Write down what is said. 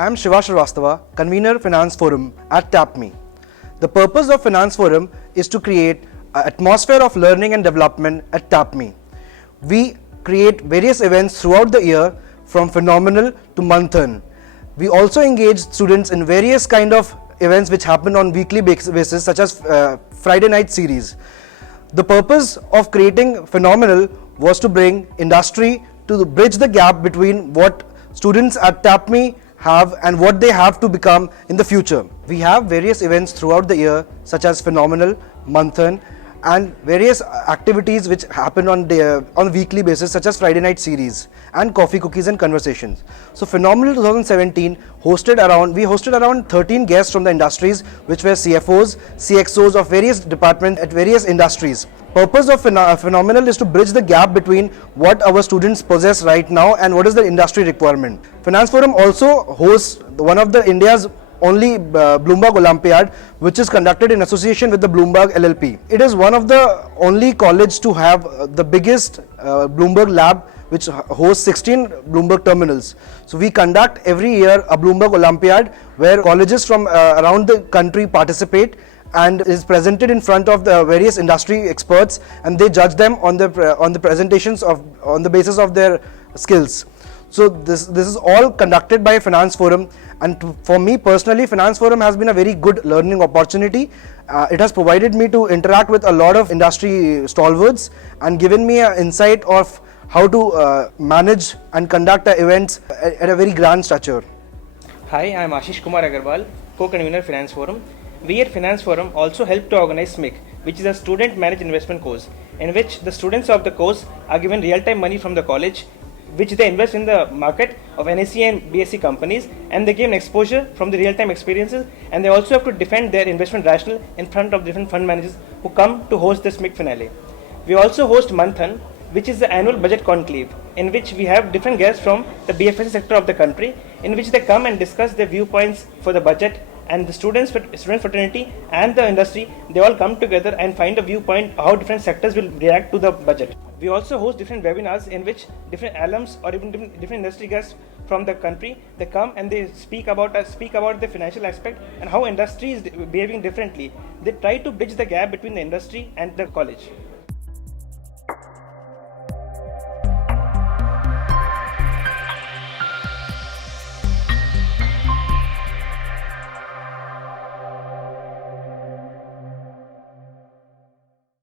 I am Shiva Shrivastava, convener Finance Forum at TAPME. The purpose of Finance Forum is to create an atmosphere of learning and development at TAPME. We create various events throughout the year from Phenomenal to Manthan. We also engage students in various kind of events which happen on weekly basis such as Friday night series. The purpose of creating Phenomenal was to bring industry to bridge the gap between what students at TAPME have and what they have to become in the future. We have various events throughout the year such as Phenomenal, Manthan and various activities which happen on a weekly basis such as Friday night series and coffee, cookies and conversations. So Phenomenal 2017 hosted around 13 guests from the industries which were CFOs, CXOs of various departments at various industries. Purpose of Phenomenal is to bridge the gap between what our students possess right now and what is the industry requirement. Finance Forum also hosts one of the India's only Bloomberg Olympiad, which is conducted in association with the Bloomberg LLP. It is one of the only college to have the biggest Bloomberg lab, which hosts 16 Bloomberg terminals. So we conduct every year a Bloomberg Olympiad where colleges from around the country participate and is presented in front of the various industry experts, and they judge them on the presentations on the basis of their skills. So this is all conducted by Finance Forum, and for me personally, Finance Forum has been a very good learning opportunity. It has provided me to interact with a lot of industry stalwarts and given me an insight of how to manage and conduct events at a very grand stature. Hi, I am Ashish Kumar Agarwal, co-convener Finance Forum. We at Finance Forum also help to organize SMIC, which is a student managed investment course, in which the students of the course are given real-time money from the college, which they invest in the market of NSE and BSE companies, and they gain exposure from the real-time experiences, and they also have to defend their investment rationale in front of different fund managers who come to host the SMIC finale. We also host Manthan, which is the annual budget conclave, in which we have different guests from the BFSI sector of the country, in which they come and discuss their viewpoints for the budget, and the student fraternity and the industry, they all come together and find a viewpoint how different sectors will react to the budget. We also host different webinars in which different alums or even different industry guests from the country, they come and they speak about the financial aspect and how industry is behaving differently. They try to bridge the gap between the industry and the college.